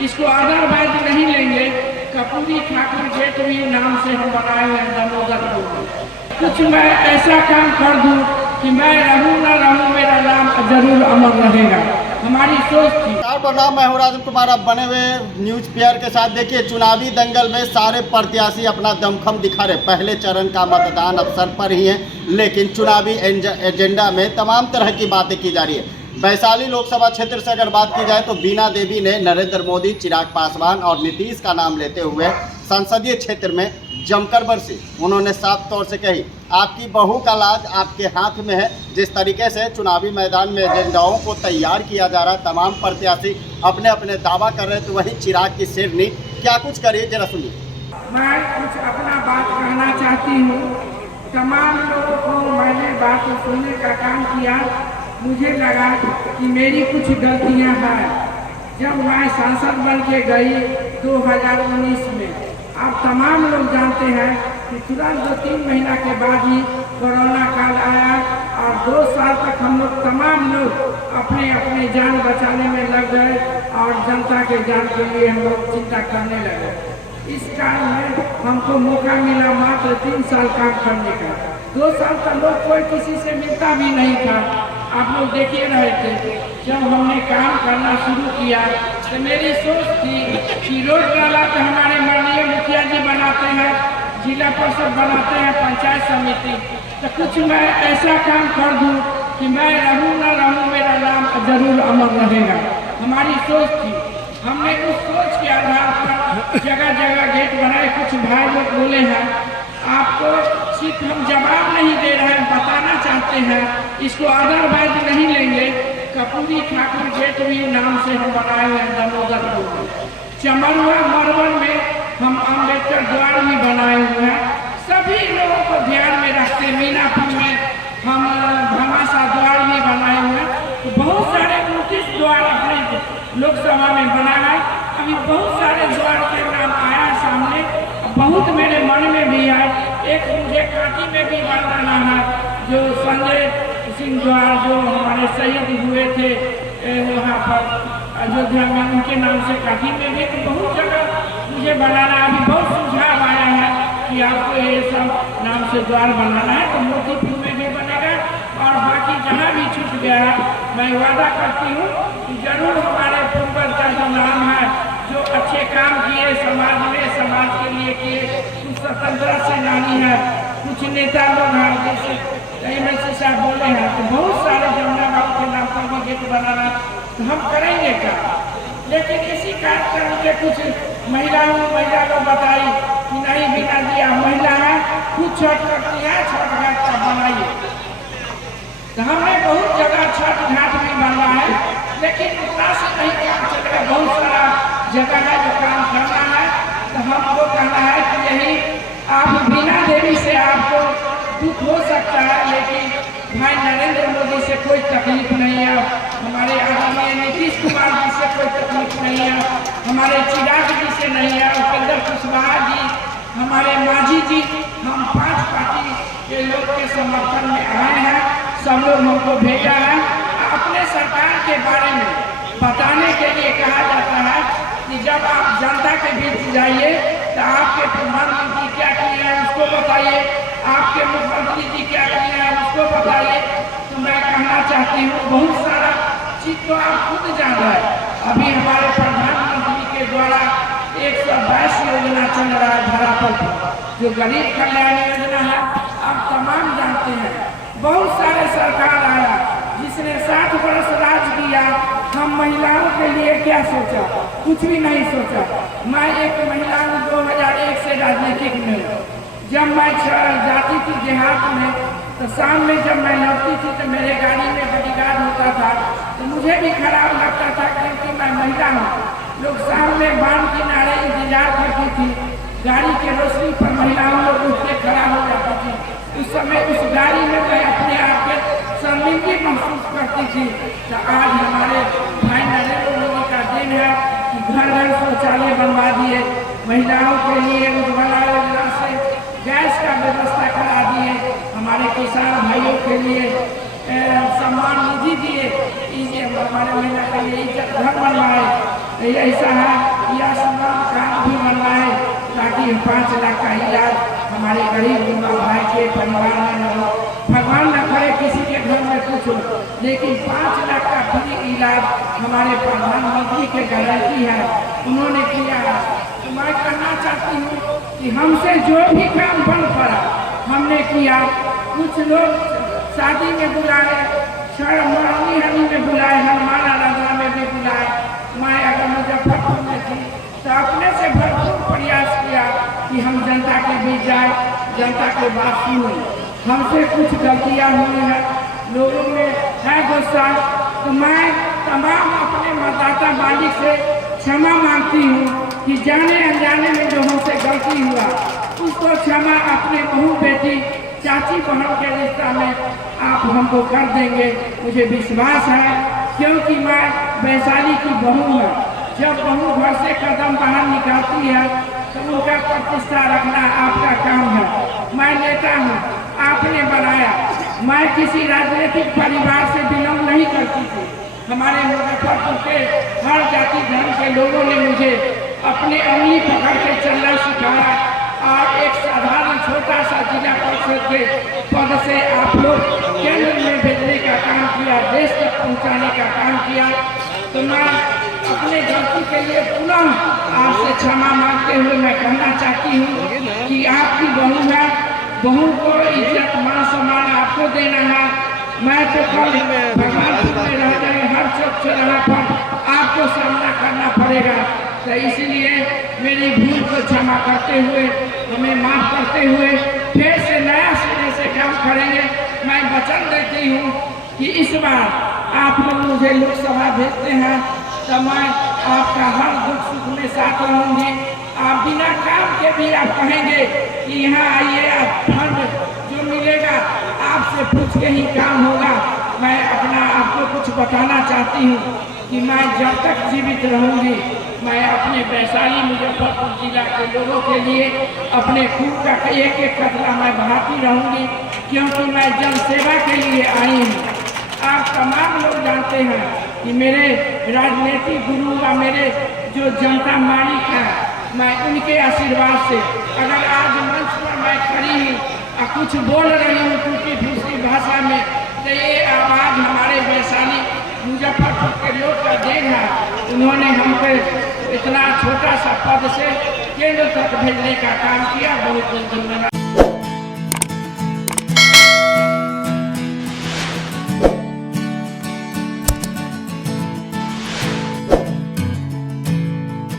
इसको अदरवाइज नहीं लेंगे। कपूरी ठाकुर गेट भी नाम से हम बनाए हुए हैं दामोदर रोड। कुछ मैं ऐसा काम कर दूं कि मैं रहूं ना रहूं, मेरा नाम जरूर अमर रहेगा। हमारी सोच थी। प्रणाम, मैं हूं राजन कुमार। आप बने हुए न्यूज पेयर के साथ। देखिए, चुनावी दंगल में सारे प्रत्याशी अपना दमखम दिखा रहे। पहले चरण का मतदान अवसर पर ही है, लेकिन चुनावी एजेंडा में तमाम तरह की बातें की जा रही है। वैशाली लोकसभा क्षेत्र से अगर बात की जाए तो बीना देवी ने नरेंद्र मोदी, चिराग पासवान और नीतीश का नाम लेते हुए संसदीय क्षेत्र में जमकर बरसी। उन्होंने साफ तौर से कही, आपकी बहू का लाज आपके हाथ में है। जिस तरीके से चुनावी मैदान में एजेंडाओं को तैयार किया जा रहा है, तमाम प्रत्याशी अपने अपने दावा कर रहे हैं, तो वही चिराग की शेरनी क्या कुछ करिए, जरा सुनिए। मैं कुछ अपना बात कहना चाहती हूँ। तमाम लोगों को मैंने बात सुनने का काम किया। मुझे लगा कि मेरी कुछ गलतियाँ हैं। जब मैं सांसद बन के गई 2019 में, आप तमाम लोग जानते हैं कि तुरंत 2-3 महीना के बाद ही कोरोना काल आया और 2 साल तक हम लोग तमाम लोग अपने अपने जान बचाने में लग गए और जनता के जान के लिए हम लोग चिंता करने लगे। इस कारण में हमको मौका मिला मात्र 3 साल काम करने का। 2 साल तक लोग कोई किसी से मिलता भी नहीं था। आप लोग देखिए रहे थे। जब हमने काम करना शुरू किया तो मेरी सोच थी कि रोड नाला तो हमारे माननीय मुखिया जी बनाते हैं, जिला परिषद बनाते हैं, पंचायत समिति, तो कुछ मैं ऐसा काम कर दूं कि मैं रहूं ना रहूं, मेरा नाम जरूर अमर रहेगा। हमारी सोच थी। हमने उस सोच के आधार पर जगह जगह गेट बनाए। कुछ भाई लोग बोले हैं, आपको सिर्फ हम जवाब नहीं दे रहे हैं, बताना चाहते हैं, इसको अदरवाइज नहीं लेंगे। कपूरी ठाकुर गेट भी नाम से हम बनाए हुए हैं दामोदर रोड। चमरुआ मरवन में हम अम्बेडकर द्वार भी बनाए हुए हैं। सभी लोगों को ध्यान में रखते मीनापुर में हम भमासा द्वार भी बनाए हुए हैं। तो बहुत सारे 29 द्वार अपने लोकसभा में बना है। अभी बहुत सारे द्वार के नाम आया सामने, बहुत मेरे मन में भी है। एक मुझे कांटी में भी बनाना है, जो संजय सिंह द्वार जो हमारे शहीद हुए थे वहाँ पर अयोध्या में, उनके नाम से कांटी में भी। तो बहुत जगह मुझे बनाना। अभी बहुत सुझाव आया है कि आपको ये सब नाम से द्वार बनाना है, तो मोतीपुर में भी बनेगा और बाकी जहाँ भी छूट गया है, मैं वादा करती हूँ कि जरूर हमारे पूर्वज का जो नाम है, जो अच्छे काम किए समाज में, समाज के लिए किए, कुछ स्वतंत्रता सेनानी है, कुछ नेता लोग हैं, जैसे MLC साहब बोले हैं, तो बहुत सारे जमुना बाबू के नाम पर भी गेट बनाना, तो हम करेंगे क्या। लेकिन इसी कार्यक्रम के कुछ महिला लोग बताई कि नहीं बिना दिया महिला है, कुछ छठ करती है, छठ घाट का बनाइए। तो हमने बहुत जगह छठ घाट भी बना है, लेकिन उतना से नहीं काम चलेगा। बहुत सारा जगह है जो काम करना है। तो हमको कहना है कि यही आप बिना देवी से आपको दुख हो सकता है, लेकिन भाई नरेंद्र मोदी से कोई तकलीफ नहीं है, हमारे आदरणीय नीतीश कुमार जी से कोई तकलीफ नहीं है, हमारे चिराग जी से नहीं है, उपेंद्र कुशवाहा जी, हमारे मांझी जी, हम 5 पार्टी के लोग के समर्थन में आए हैं। सब लोग हमको भेजा है। अपने सरकार के बारे में बताने के लिए कहा जाता है कि जब आप जनता के बीच जाइए तो आपके प्रधानमंत्री क्या किए हैं उसको बताइए, आपके मुख्यमंत्री जी क्या किए हैं उसको बताइए। तो मैं कहना चाहती हूँ, बहुत सारा चीज तो आप खुद जान रहे हैं। अभी हमारे प्रधानमंत्री के द्वारा 122 योजना चल रहा है धरातल पर, जो गरीब कल्याण योजना है, आप तमाम जानते हैं। बहुत सारे सरकार आया जिसने 60 वर्ष राज किया। हम महिलाओं के लिए क्या सोचा? कुछ भी नहीं सोचा। मैं एक महिला 2001 से राजनीतिक में हूँ। जब मैं जाती थी देहात में, तो शाम में जब मैं लौटती थी तो मेरे गाड़ी में बॉडीगार्ड होता था, तो मुझे भी खराब लगता था क्योंकि मैं महिला हूँ। लोग शाम में बांध किनारे इंतजार करती थी, गाड़ी के रोशनी पर महिलाओं लोग उठ के खड़ा हो जाती थी। उस समय उस गाड़ी में मैं अपने आप के शर्मिंदगी महसूस करती थी। तो आज हमारे भाई नरेंद्र मोदी का दिन है कि घर घर शौचालय बनवा दिए, महिलाओं के लिए उज्ज्वला योजना से गैस का व्यवस्था करा दिए, हमारे किसान भाइयों के लिए सम्मान निधि दिए, हमारे महिला के लिए इज्जत घर बनवाए। ऐसा है कि आयुष्मान कार्ड भी बनवाए ताकि 5 लाख का इलाज हमारे गरीब युवा भाई के परिवार में न हो। भगवान न करे किसी के घर में कुछ हो, लेकिन 5 लाख का फ्री इलाज हमारे प्रधानमंत्री के गारंटी है, उन्होंने किया है। तो मैं कहना चाहती हूँ कि हमसे जो भी काम बन पड़ा हमने किया। कुछ लोग शादी में बुलाए, मरनी में बुलाए, हनुमान आराधना में भी बुलाए। मैं अगर मुजफ्फरपुर में थी तो अपने से भरपूर प्रयास किया कि हम जनता के बीच जाए, जनता के बात सुने। हमसे कुछ गलतियाँ हुई हैं, लोगों में है गुस्सा, तो मैं तमाम अपने मतदाता मालिक से क्षमा मांगती हूँ कि जाने अनजाने में जो हमसे गलती हुआ उसको क्षमा अपने बहू बेटी चाची बहन के रिश्ता में आप हमको कर देंगे, मुझे विश्वास है। क्योंकि मैं वैशाली की बहू हूँ। जब बहू घर से कदम बाहर निकालती है तो उनका प्रतिष्ठा रखना आपका काम है। मैं नेता हूँ, आपने बनाया। मैं किसी राजनीतिक परिवार से बिलोंग नहीं करती थी। हमारे मुजफ्फरपुर के हर जाति धर्म के लोगों ने मुझे अपने उंगली पकड़ के चलना सिखाया और एक साधारण छोटा सा जिला परिषद के पद से आप लोग केंद्र में भेजने का काम किया, देश तक पहुंचाने का काम किया। तो मैं अपने गलती के लिए पुनः आपसे क्षमा मांगते हुए मैं कहना चाहती हूँ कि आपकी बहू है, बहू को इज्जत मान सम्मान आपको देना है। मैं तो कल भगवानपुर में रह गए, हर चौक चौराहे पर आपको सामना करना पड़ेगा। तो इसलिए मेरी भूल को क्षमा करते हुए, हमें माफ करते हुए फिर से नया सिरे से काम करेंगे। मैं वचन देती हूँ कि इस बार आप लोग मुझे लोकसभा भेजते हैं तो मैं आपका हर दुख सुख में साथ रहूँगी। आप बिना काम के भी आप कहेंगे कि यहाँ आइए, आप फंड जो मिलेगा आपसे पूछ के ही काम होगा। मैं अपना आपको कुछ बताना चाहती हूँ कि मैं जब तक जीवित रहूँगी मैं अपने वैशाली मुजफ्फरपुर जिला के लोगों के लिए अपने खून का एक एक कतरा मैं बहाती रहूँगी, क्योंकि मैं जन सेवा के लिए आई हूँ। आप तमाम लोग जानते हैं कि मेरे राजनीतिक गुरु व मेरे जो जनता मालिक हैं, मैं उनके आशीर्वाद से अगर आज मंच पर मैं खड़ी हूँ और कुछ बोल रही हूँ टूटी फूसी भाषा में, तो ये आवाज़ हमारे वैशाली मुजफ्फरपुर के लोग का देन है। उन्होंने हमको इतना छोटा सा पद से केंद्र तक भेजने का काम किया। बहुत बहुत धन्यवाद।